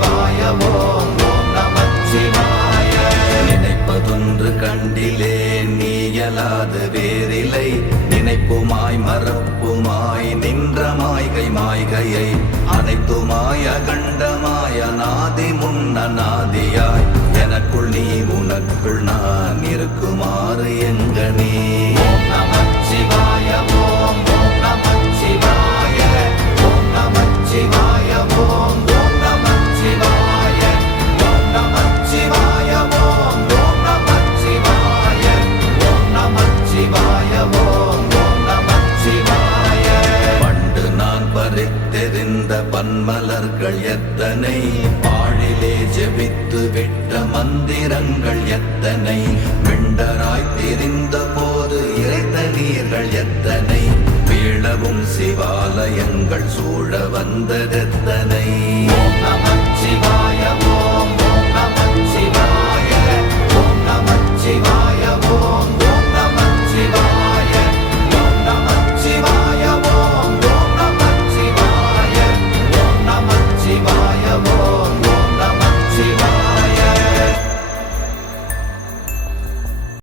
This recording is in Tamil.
சிவாய ஓம் ஓம் நமச்சிவாய. நினைப்பதொன்று கண்டிலே நீயலாது வேறில்லை, நினைப்புமாய் மறப்புமாய் நின்ற மாய்கை மாய்கையை அனைத்துமாய் அகண்டமாய் அநாதி முன்னநாதியாய் எனக்குள் நீ உனக்குள் நான் இருக்குமாறு எங்கனே. ஓம் நமச்சிவாய ஓம் ஓம் நமச்சிவாய ஓம் நமச்சிவாய ஓம் ஓம் நமச்சிவாய ஓம் நமச்சிவாய ஓம் ஓம் நமச்சிவாய ஓம் நமச்சிவாய ஓம் ஓம் நமச்சிவாய. பண்டு நான் பறித்தெறிந்த பன்மலர்கள் எத்தனை, பாழிலே ஜெபித்து விட்ட மந்திரங்கள் எத்தனை, விண்டராய் திரிந்த போது இறைத்த நீர்கள் எத்தனை, வீழவும் சிவாலயங்கள் சூழ வந்ததெத்தனை. ஓம் நமச்சிவாய.